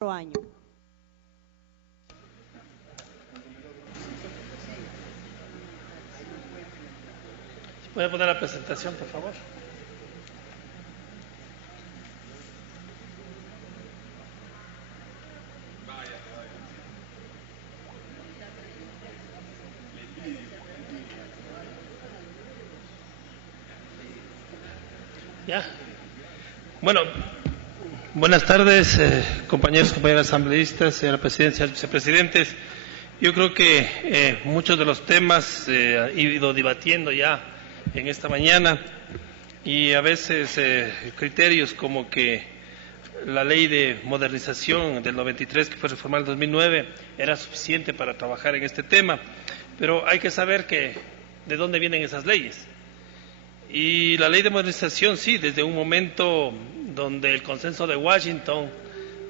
Año. ¿Puede poner la presentación, por favor? Ya. Bueno, buenas tardes, compañeros, compañeras asambleístas, señora presidenta, vicepresidentes. Yo creo que muchos de los temas he ido debatiendo ya en esta mañana y a veces criterios como que la ley de modernización del 93, que fue reformada en 2009, era suficiente para trabajar en este tema, pero hay que saber de dónde vienen esas leyes. Y la ley de modernización, sí, desde un momento donde el consenso de Washington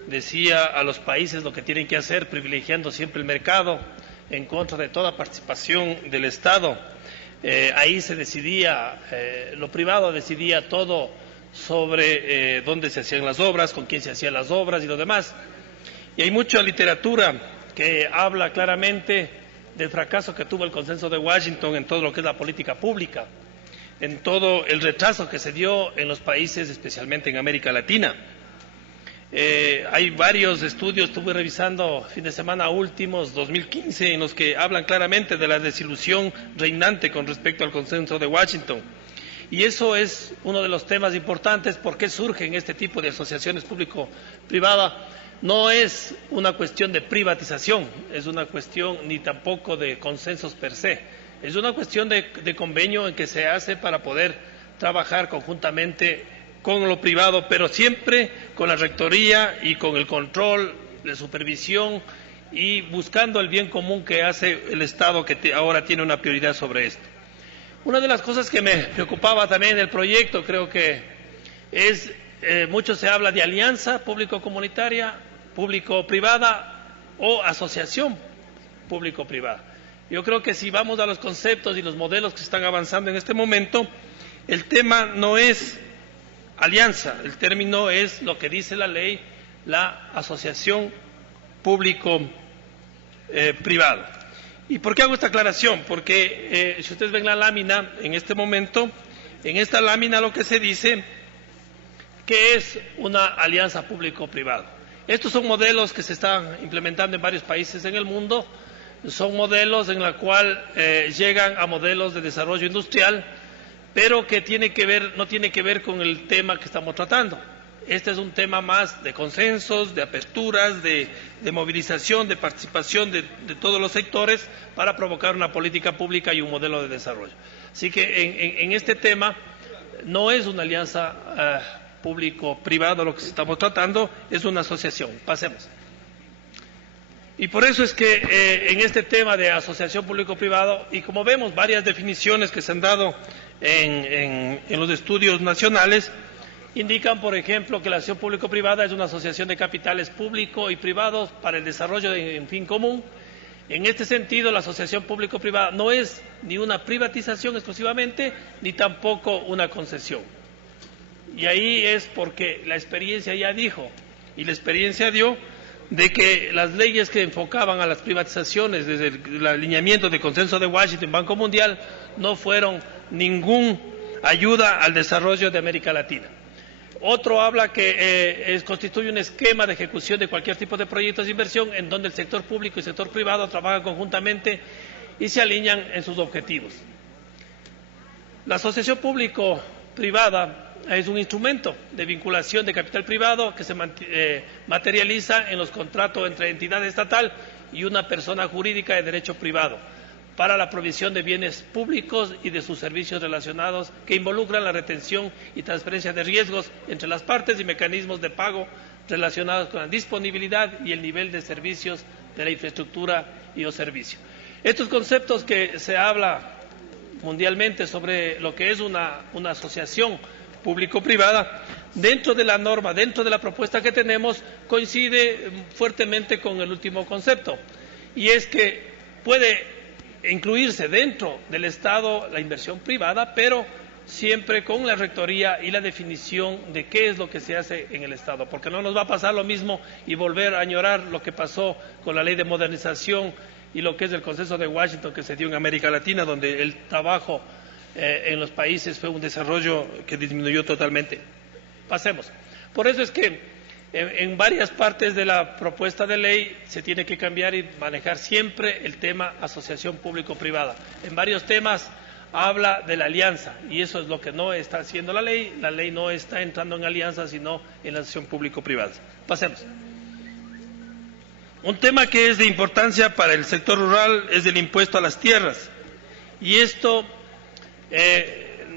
decía a los países lo que tienen que hacer, privilegiando siempre el mercado en contra de toda participación del Estado. Ahí se decidía, lo privado decidía todo sobre dónde se hacían las obras, con quién se hacían las obras y lo demás. Y hay mucha literatura que habla claramente del fracaso que tuvo el consenso de Washington en todo lo que es la política pública, en todo el retraso que se dio en los países, especialmente en América Latina. Hay varios estudios, estuve revisando fin de semana últimos, 2015, en los que hablan claramente de la desilusión reinante con respecto al consenso de Washington. Y eso es uno de los temas importantes, por qué surgen este tipo de asociaciones público-privadas. No es una cuestión de privatización, es una cuestión ni tampoco de consensos per se. Es una cuestión de convenio en que se hace para poder trabajar conjuntamente con lo privado, pero siempre con la rectoría y con el control, la supervisión y buscando el bien común que hace el Estado, que ahora tiene una prioridad sobre esto. Una de las cosas que me preocupaba también en el proyecto, creo que es, mucho se habla de alianza público-comunitaria, público-privada o asociación público-privada. Yo creo que si vamos a los conceptos y los modelos que están avanzando en este momento, el tema no es alianza, el término es lo que dice la ley, la asociación público-privada. ¿Y por qué hago esta aclaración? Porque si ustedes ven la lámina en este momento, en esta lámina lo que se dice que es una alianza público-privada. Estos son modelos que se están implementando en varios países en el mundo. Son modelos en los cuales llegan a modelos de desarrollo industrial, pero que no tiene que ver con el tema que estamos tratando. Este es un tema más de consensos, de aperturas, de movilización, de participación de todos los sectores para provocar una política pública y un modelo de desarrollo. Así que en este tema no es una alianza público-privada lo que estamos tratando, es una asociación. Pasemos. Y por eso es que en este tema de asociación público-privado, y como vemos varias definiciones que se han dado en los estudios nacionales, indican, por ejemplo, que la asociación público-privada es una asociación de capitales públicos y privados para el desarrollo en fin común. En este sentido, la asociación público-privada no es ni una privatización exclusivamente, ni tampoco una concesión. Y ahí es porque la experiencia ya dijo, y la experiencia dio, de que las leyes que enfocaban a las privatizaciones desde el alineamiento del consenso de Washington, Banco Mundial, no fueron ninguna ayuda al desarrollo de América Latina. Otro habla que constituye un esquema de ejecución de cualquier tipo de proyectos de inversión en donde el sector público y el sector privado trabajan conjuntamente y se alinean en sus objetivos. La asociación público-privada es un instrumento de vinculación de capital privado que se materializa en los contratos entre entidad estatal y una persona jurídica de derecho privado para la provisión de bienes públicos y de sus servicios relacionados que involucran la retención y transferencia de riesgos entre las partes y mecanismos de pago relacionados con la disponibilidad y el nivel de servicios de la infraestructura y o servicio. Estos conceptos que se habla mundialmente sobre lo que es una asociación público-privada, dentro de la norma, dentro de la propuesta que tenemos, coincide fuertemente con el último concepto, y es que puede incluirse dentro del Estado la inversión privada, pero siempre con la rectoría y la definición de qué es lo que se hace en el Estado, porque no nos va a pasar lo mismo y volver a añorar lo que pasó con la ley de modernización y lo que es el Consenso de Washington que se dio en América Latina, donde el trabajo en los países fue un desarrollo que disminuyó totalmente. Pasemos. Por eso es que en varias partes de la propuesta de ley se tiene que cambiar y manejar siempre el tema asociación público-privada. En varios temas habla de la alianza y eso es lo que no está haciendo la ley. La ley no está entrando en alianza, sino en la asociación público-privada. Pasemos. Un tema que es de importancia para el sector rural es el impuesto a las tierras. Y esto,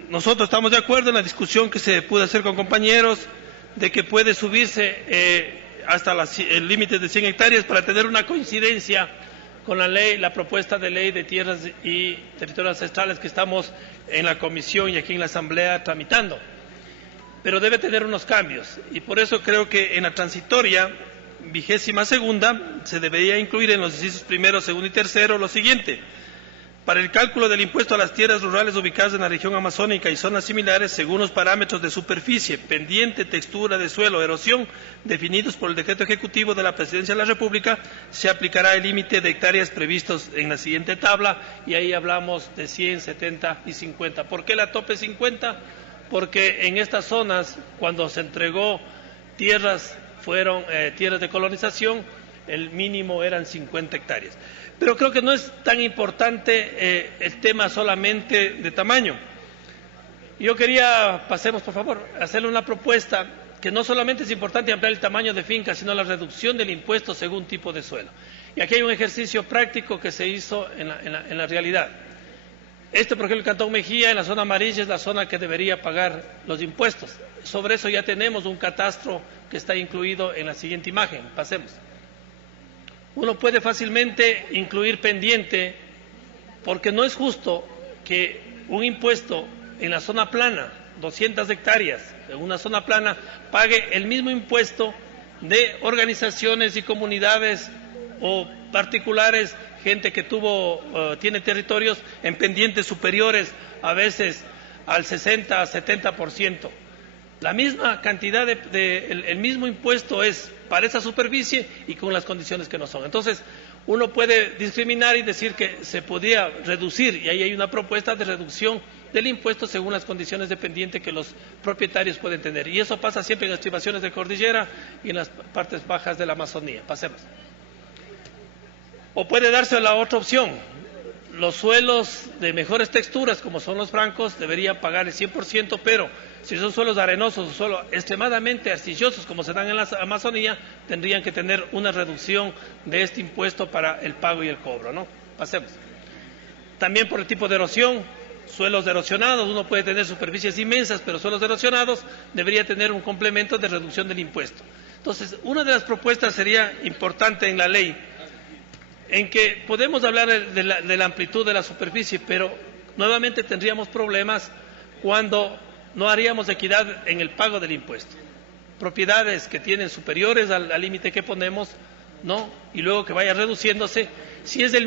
nosotros estamos de acuerdo en la discusión que se pudo hacer con compañeros, de que puede subirse hasta el límite de 100 hectáreas para tener una coincidencia con la ley, la propuesta de ley de tierras y territorios ancestrales que estamos en la comisión y aquí en la asamblea tramitando. Pero debe tener unos cambios y por eso creo que en la transitoria 22ª se debería incluir en los incisos primero, segundo y tercero lo siguiente: para el cálculo del impuesto a las tierras rurales ubicadas en la región amazónica y zonas similares, según los parámetros de superficie, pendiente, textura de suelo, erosión, definidos por el decreto ejecutivo de la Presidencia de la República, se aplicará el límite de hectáreas previstos en la siguiente tabla, y ahí hablamos de 100, 70 y 50. ¿Por qué la tope 50? Porque en estas zonas, cuando se entregó tierras, fueron tierras de colonización, el mínimo eran 50 hectáreas. Pero creo que no es tan importante el tema solamente de tamaño. Yo quería, pasemos por favor, hacerle una propuesta que no solamente es importante ampliar el tamaño de finca, sino la reducción del impuesto según tipo de suelo. Y aquí hay un ejercicio práctico que se hizo en la realidad. Por ejemplo, el Cantón Mejía, en la zona amarilla, es la zona que debería pagar los impuestos. Sobre eso ya tenemos un catastro que está incluido en la siguiente imagen. Pasemos. Uno puede fácilmente incluir pendiente, porque no es justo que un impuesto en la zona plana, 200 hectáreas, en una zona plana, pague el mismo impuesto de organizaciones y comunidades o particulares, gente que tiene territorios en pendientes superiores a veces al 60, 70%. La misma cantidad el mismo impuesto es para esa superficie y con las condiciones que no son. Entonces, uno puede discriminar y decir que se podría reducir, y ahí hay una propuesta de reducción del impuesto según las condiciones de pendiente que los propietarios pueden tener. Y eso pasa siempre en las estribaciones de cordillera y en las partes bajas de la Amazonía. Pasemos. O puede darse la otra opción. Los suelos de mejores texturas, como son los francos, deberían pagar el 100%, pero si son suelos arenosos o suelos extremadamente arcillosos, como se dan en la Amazonía, tendrían que tener una reducción de este impuesto para el pago y el cobro, ¿no? Pasemos. También por el tipo de erosión, suelos erosionados, uno puede tener superficies inmensas, pero suelos erosionados debería tener un complemento de reducción del impuesto. Entonces, una de las propuestas sería importante en la ley, en que podemos hablar de la amplitud de la superficie, pero nuevamente tendríamos problemas cuando no haríamos equidad en el pago del impuesto. Propiedades que tienen superiores al límite que ponemos, ¿no? Y luego que vaya reduciéndose, si es la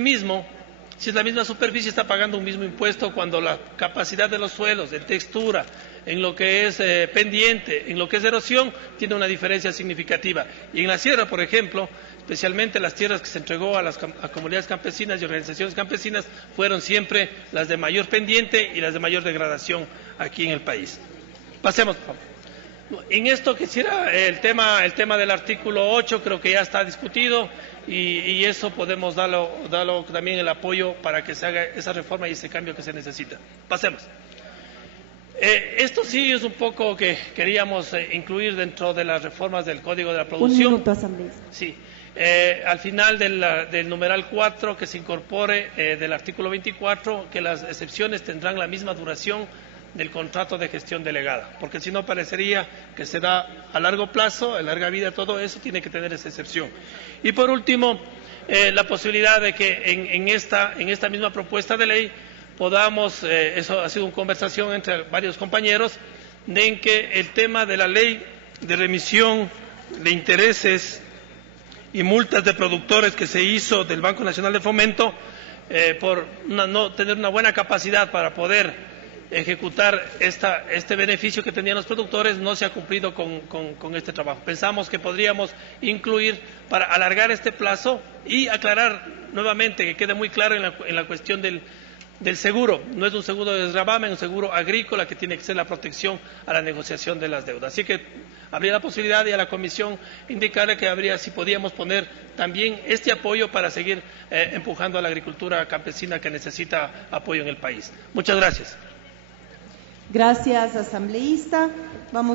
misma superficie, está pagando un mismo impuesto cuando la capacidad de los suelos, en textura, en lo que es pendiente, en lo que es erosión, tiene una diferencia significativa. Y en la sierra, por ejemplo, especialmente las tierras que se entregó a comunidades campesinas y organizaciones campesinas, fueron siempre las de mayor pendiente y las de mayor degradación aquí en el país. Pasemos, por favor. En esto quisiera, el tema del artículo 8 creo que ya está discutido y eso podemos darlo también el apoyo para que se haga esa reforma y ese cambio que se necesita. Pasemos. Esto sí es un poco que queríamos incluir dentro de las reformas del Código de la Producción. Un minuto, asambleísta. Sí. Al final del numeral 4 que se incorpore del artículo 24 que las excepciones tendrán la misma duración del contrato de gestión delegada, porque si no parecería que se da a largo plazo, a larga vida, todo eso tiene que tener esa excepción. Y por último, la posibilidad de que en esta misma propuesta de ley podamos, eso ha sido una conversación entre varios compañeros, de en que el tema de la ley de remisión de intereses y multas de productores que se hizo del Banco Nacional de Fomento, por no tener una buena capacidad para poder ejecutar este beneficio que tenían los productores, no se ha cumplido con este trabajo. Pensamos que podríamos incluir para alargar este plazo y aclarar nuevamente, que quede muy claro en la cuestión del seguro. No es un seguro de desgravamen, es un seguro agrícola que tiene que ser la protección a la negociación de las deudas. Así que habría la posibilidad, y a la Comisión indicarle que habría, si podíamos poner también este apoyo para seguir empujando a la agricultura campesina que necesita apoyo en el país. Muchas gracias. Gracias, asambleísta. Vamos